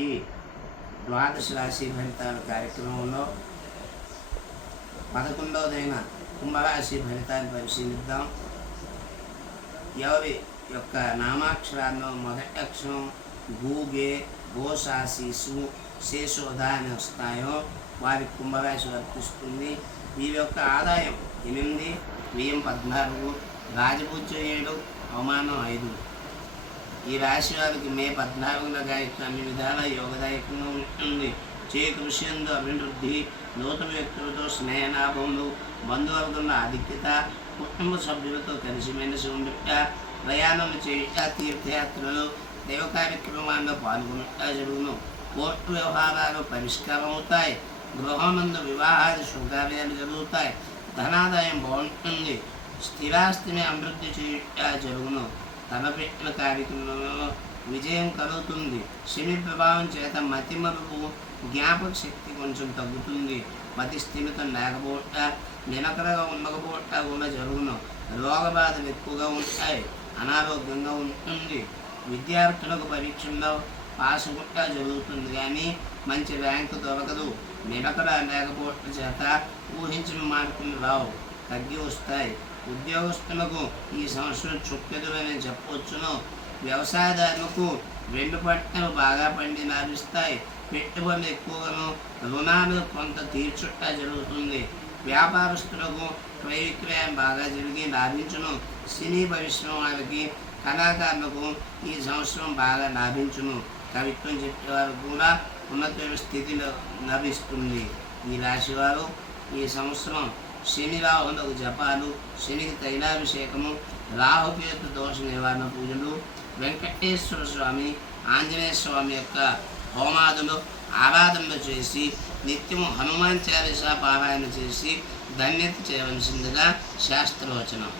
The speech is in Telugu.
ఈ ద్వాదశ రాశి ఫలితాల కార్యక్రమంలో 11వదైన కుంభరాశి ఫలితాన్ని పరిశీలిద్దాం. ఎవరి యొక్క నామాక్షరాల్లో మొదటి అక్షరం గూగే, గోసాశీసు, శేషోధ అని వస్తాయో వారి కుంభరాశి వర్తిస్తుంది. వీరి యొక్క ఆదాయం 8, వ్యయం 14, రాజపూజ్యం 7, అవమానం 5. ఈ రాశి వారికి మే 14న గాయత్రి అన్ని విధాల యోగదాయకంగా ఉంటుంది. కృషి యందు అభివృద్ధి, నూతన వ్యక్తులతో స్నేహలాభములు, బంధువర్గంలో ఆధిక్యత, కుటుంబ సభ్యులతో కలిసిమెలిసి ఉండుట, ప్రయాణం చేయుట, తీర్థయాత్రలు, దైవ కార్యక్రమాల్లో పాల్గొనుట జరుగును. కోర్టు వ్యవహారాలు పరిష్కారం అవుతాయి. గృహమందు వివాహాది శుభకార్యాలు జరుగుతాయి. ధనాదాయం బాగుంటుంది. స్థిరాస్తిని అభివృద్ధి చేయుట జరుగును. తలపెట్టిన కార్యక్రమంలో విజయం కలుగుతుంది. శని ప్రభావం చేత మతిమరుపు, జ్ఞాపక శక్తి కొంచెం తగ్గుతుంది. మతి స్థిమితం లేకపోవట, నిలకడగా ఉండకపోవట కూడా జరుగును. రోగ బాధలు ఎక్కువగా ఉంటాయి. అనారోగ్యంగా ఉంటుంది. విద్యార్థులకు పరీక్షల్లో పాస్ గుట్ట జరుగుతుంది కానీ మంచి ర్యాంకు దొరకదు. నిలకడ లేకపోవటం చేత ఊహించిన మార్కులు రావు, తగ్గి వస్తాయి. ఉద్యోగస్తులకు ఈ సంవత్సరం చుక్కెదురని చెప్పవచ్చును. వ్యవసాయదారులకు 2 పంటలు బాగా పండి లాభిస్తాయి. పెట్టుబడులు ఎక్కువగాను, రుణాలు కొంత తీర్చుట జరుగుతుంది. వ్యాపారస్తులకు క్రయ విక్రయం బాగా జరిగి లాభించును. సినీ పరిశ్రమ వారికి, కళాకారులకు ఈ సంవత్సరం బాగా లాభించును. కవిత్వం చెప్పేవారు కూడా ఉన్నత స్థితిలో లభిస్తుంది. ఈ రాశివారు ఈ సంవత్సరం శని రాహులకు జపాలు, శనికి తైలాభిషేకము, రాహుకేతు దోష నివారణ పూజలు, వెంకటేశ్వర స్వామి, ఆంజనేయ స్వామి యొక్క హోమాదులు, ఆరాధనలు చేసి నిత్యము హనుమాన్ చాలీసా పారాయణ చేసి ధన్యత చేయవలసిందిగా శాస్త్రవచనం.